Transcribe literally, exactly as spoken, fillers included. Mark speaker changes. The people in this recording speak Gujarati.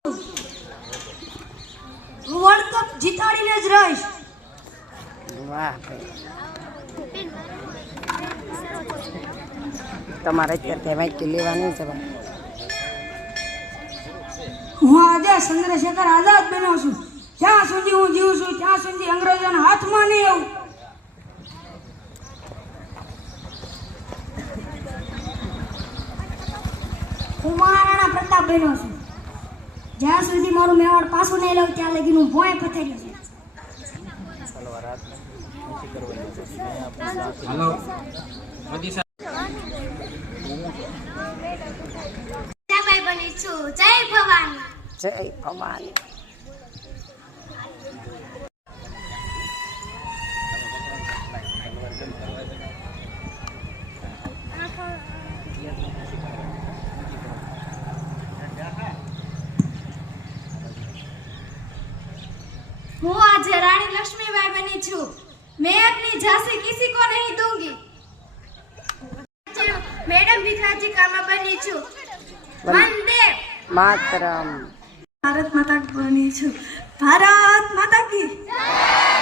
Speaker 1: વર્લ્ડ કપ જીતાડીને જ રહીશ.
Speaker 2: વાહ તમારે અત્યારે કહેવાય કે લેવાની છે ભાઈ.
Speaker 1: હું આજે ચંદ્રશેખર આઝાદ બન્યો છું. જ્યાં સુધી હું જીવું છું ત્યાં સુધી અંગ્રેજોના હાથમાં નહીં આવું. હું મહારાણા પ્રતાપ બન્યો છું. જ્યાં સુધી મારું મેવાડ પાછું નહીં લઉં ત્યાં લગી હું ભોંય પથેર્યો છું. બની છું. જય ભવાની.
Speaker 2: જય ભવાની.
Speaker 1: હું આજે રાણી લક્ष्मीबाई बनी છું. मैं अपनी झांसी किसी को नहीं दूंगी. मैडम भिखाजी कामा बनी છું. वंदे
Speaker 2: मातरम.
Speaker 1: भारत माता बनी છું. भारत माता की